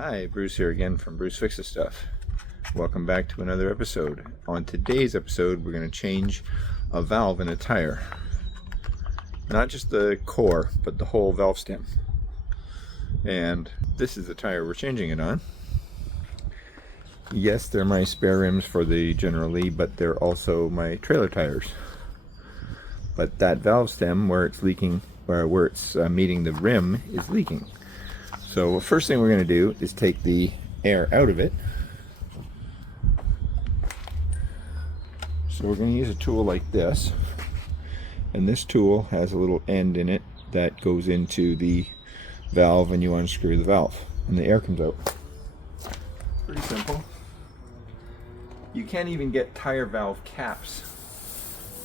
Hi, Bruce here again from Bruce Fixes Stuff. Welcome back to another episode. On today's episode, we're going to change a valve in a tire. Not just the core, but the whole valve stem. And this is the tire we're changing it on. Yes, they're my spare rims for the General Lee, but they're also my trailer tires. But that valve stem where it's leaking, where it's meeting the rim, is leaking. So first thing we're going to do is take the air out of it. So we're going to use a tool like this, and this tool has a little end in it that goes into the valve, and you unscrew the valve and the air comes out. Pretty simple. You can't even get tire valve caps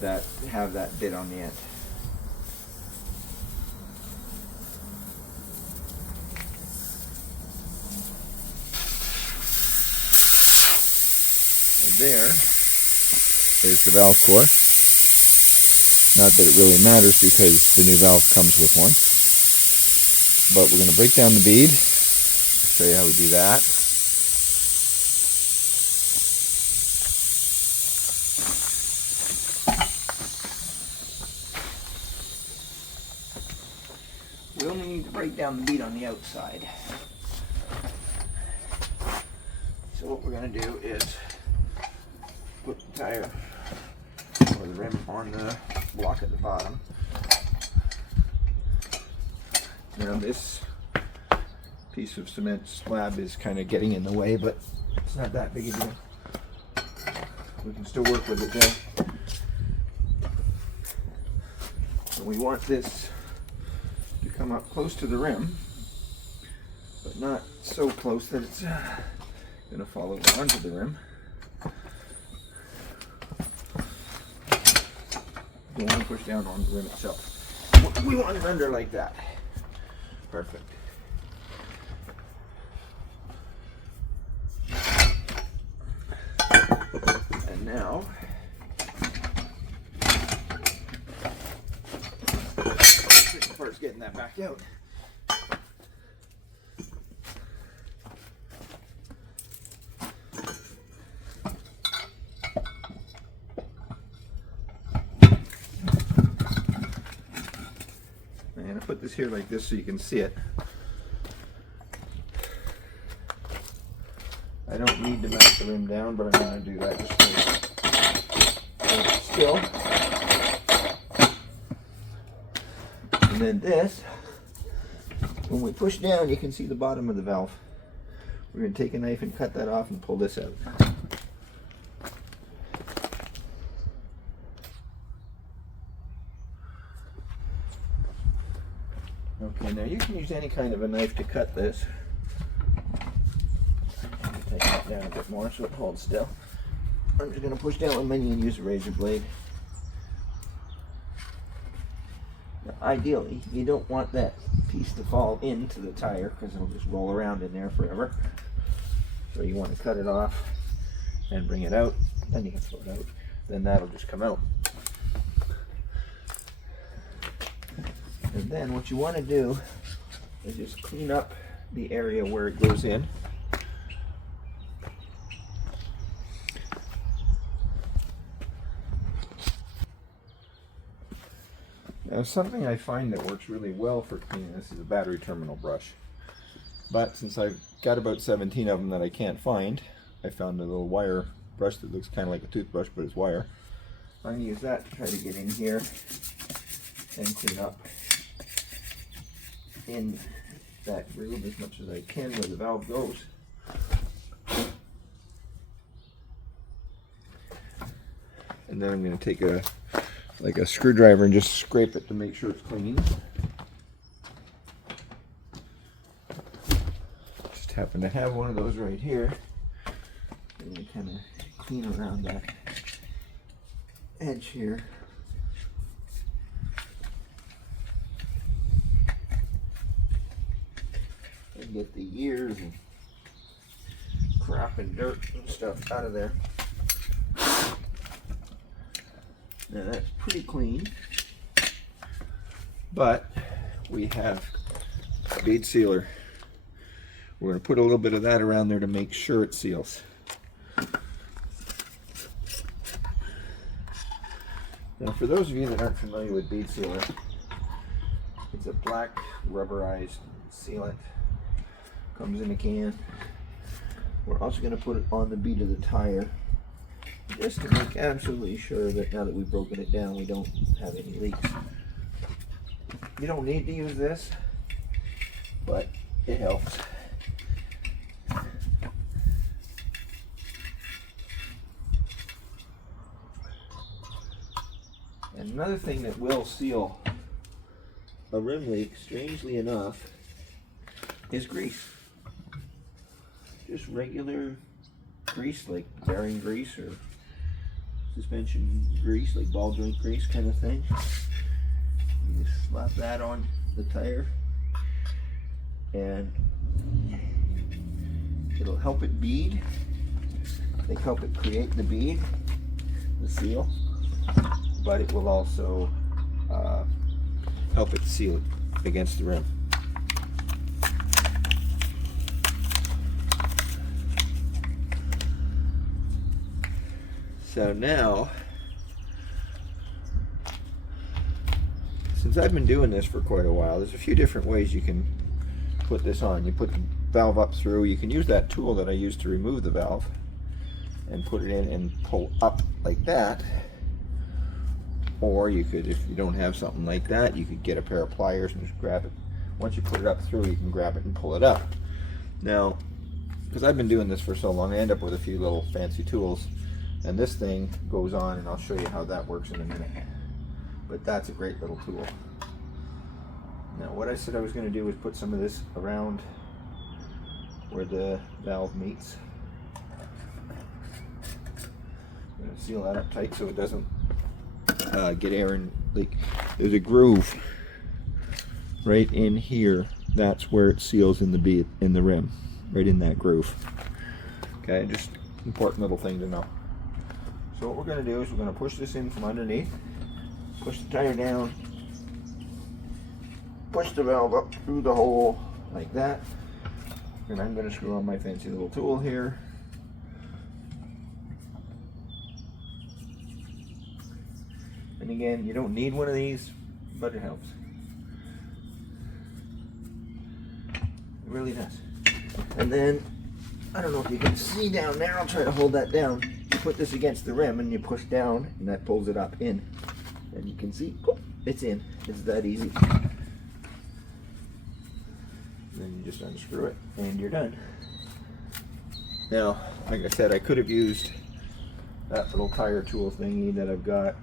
that have that bit on the end. And there is the valve core. Not that it really matters because the new valve comes with one. But we're going to break down the bead. I'll show you how we do that. We only need to break down the bead on the outside. So what we're going to do is put the tire or the rim on the block at the bottom. Now this piece of cement slab is kind of getting in the way, but it's not that big a deal. We can still work with it there. So we want this to come up close to the rim, but not so close that it's going to fall over onto the rim. Don't want to push down on the rim itself. We want it under like that. Perfect. And now, tricky part's getting that back out. I'm going to put this here like this so you can see it. I don't need to mount the rim down, but I'm going to do that just to hold it still. And then this, when we push down, you can see the bottom of the valve. We're going to take a knife and cut that off and pull this out. Okay, now you can use any kind of a knife to cut this. Tighten it down a bit more so it holds still. I'm just going to push down with my knee and use a razor blade. Now, ideally, you don't want that piece to fall into the tire because it'll just roll around in there forever. So you want to cut it off and bring it out. Then you can throw it out. Then that'll just come out. And then what you want to do is just clean up the area where it goes in. Now something I find that works really well for cleaning this is a battery terminal brush. But since I've got about 17 of them that I can't find, I found a little wire brush that looks kind of like a toothbrush but it's wire. I'm going to use that to try to get in here and clean up in that groove as much as I can where the valve goes. And then I'm going to take a screwdriver and just scrape it to make sure it's clean. Just happen to have one of those right here. And I kind of clean around that edge here. And get the ears and crap and dirt and stuff out of there. Now that's pretty clean, but we have a bead sealer We're going to put a little bit of that around there to make sure it seals. Now, for those of you that aren't familiar with bead sealer, it's a black rubberized sealant. Comes in a can. We're also going to put it on the bead of the tire, just to make absolutely sure that now that we've broken it down, we don't have any leaks. You don't need to use this, but it helps. And another thing that will seal a rim leak, strangely enough, is grease. Just regular grease, like bearing grease or suspension grease, like ball joint grease kind of thing. You just slap that on the tire and it'll help it bead. They help it create the bead, the seal, but it will also help it seal it against the rim. So now, since I've been doing this for quite a while, there's a few different ways you can put this on. You put the valve up through. You can use that tool that I used to remove the valve and put it in and pull up like that. Or you could, if you don't have something like that, you could get a pair of pliers and just grab it. Once you put it up through, you can grab it and pull it up. Now, because I've been doing this for so long, I end up with a few little fancy tools. And this thing goes on, and I'll show you how that works in a minute. But that's a great little tool. Now, what I said I was going to do is put some of this around where the valve meets. I'm going to seal that up tight so it doesn't get air and leak. There's a groove right in here. That's where it seals in the bead, in the rim, right in that groove. Okay, just important little thing to know. So what we're going to do is we're going to push this in from underneath, push the tire down, push the valve up through the hole like that, and I'm going to screw on my fancy little tool here. And again, you don't need one of these, but it helps. It really does. And then, I don't know if you can see down there, I'll try to hold that down. You put this against the rim and you push down and that pulls it up in. And you can see, oh, it's in. It's that easy. Then you just unscrew it and you're done. Now, like I said, I could have used that little tire tool thingy that I've got.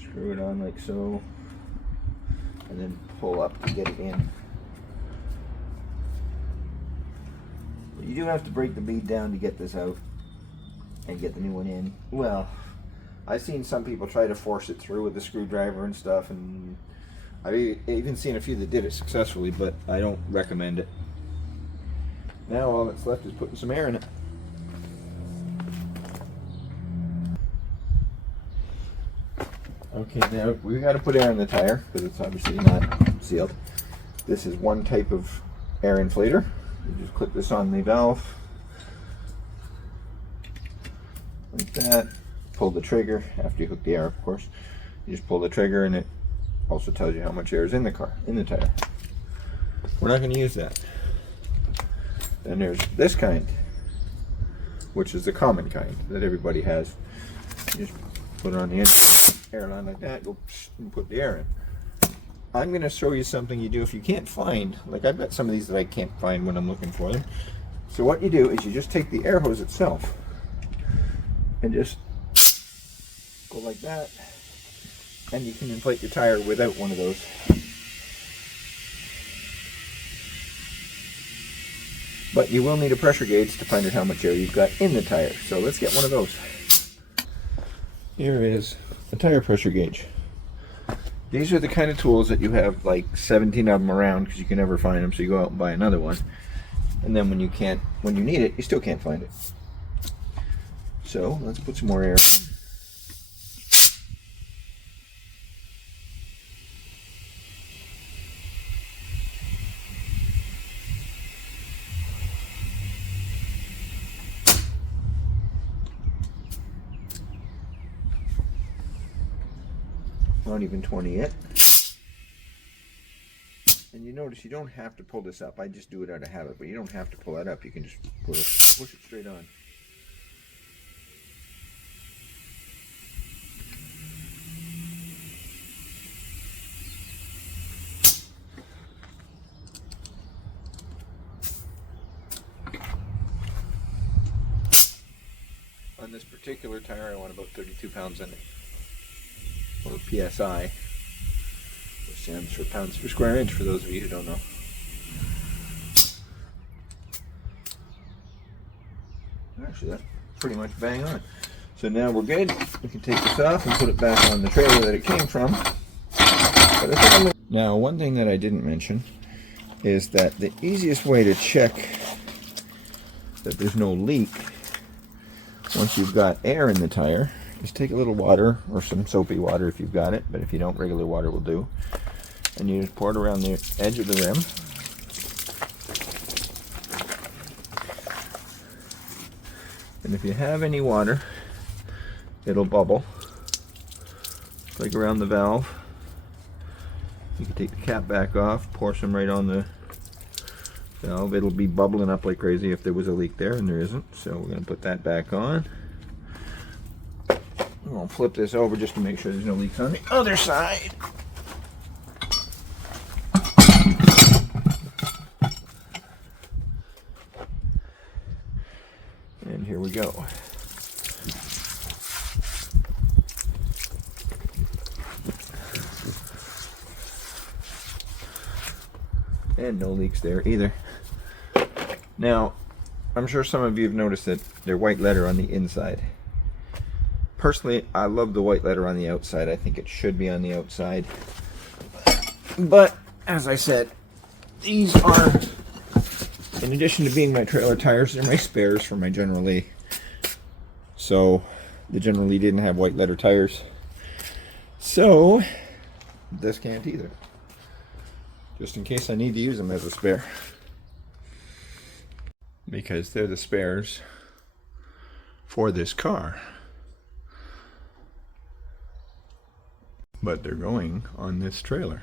Screw it on like so, and then pull up to get it in. You do have to break the bead down to get this out and get the new one in. Well, I've seen some people try to force it through with a screwdriver and stuff, and I've even seen a few that did it successfully, but I don't recommend it. Now all that's left is putting some air in it. Okay, now we've got to put air in the tire because it's obviously not sealed. This is one type of air inflator. You just clip this on the valve like that. Pull the trigger after you hook the air, of course. You just pull the trigger, and it also tells you how much air is in the car, in the tire. We're not going to use that. Then there's this kind, which is the common kind that everybody has. You just put it on the end of the airline like that, go and put the air in. I'm going to show you something you do if you can't find, like I've got some of these that I can't find when I'm looking for them. So what you do is you just take the air hose itself and just go like that, and you can inflate your tire without one of those. But you will need a pressure gauge to find out how much air you've got in the tire. So let's get one of those. Here is a tire pressure gauge. These are the kind of tools that you have like 17 of them around because you can never find them, so you go out and buy another one. And then when you need it, you still can't find it. So let's put some more air in. not even 20 yet. And you notice you don't have to pull this up. I just do it out of habit, but you don't have to pull that up. You can just push it straight on. On this particular tire, I want about 32 pounds in it, or PSI, which stands for pounds per square inch for those of you who don't know. Actually, that's pretty much bang on. So now we're good. We can take this off and put it back on the trailer that it came from. Now, one thing that I didn't mention is that the easiest way to check that there's no leak once you've got air in the tire is take a little water, or some soapy water if you've got it, but if you don't, regular water will do, and you just pour it around the edge of the rim. And if you have any water, it'll bubble, like around the valve. You can take the cap back off, pour some right on the valve. It'll be bubbling up like crazy if there was a leak there, and there isn't. So we're going to put that back on. I'll flip this over just to make sure there's no leaks on the other side. And here we go. And no leaks there either. Now, I'm sure some of you have noticed that they're white letter on the inside. Personally, I love the white letter on the outside. I think it should be on the outside. But, as I said, these are, in addition to being my trailer tires, they're my spares for my General Lee. So, the General Lee didn't have white letter tires. So, this can't either. Just in case I need to use them as a spare. Because they're the spares for this car. But they're going on this trailer.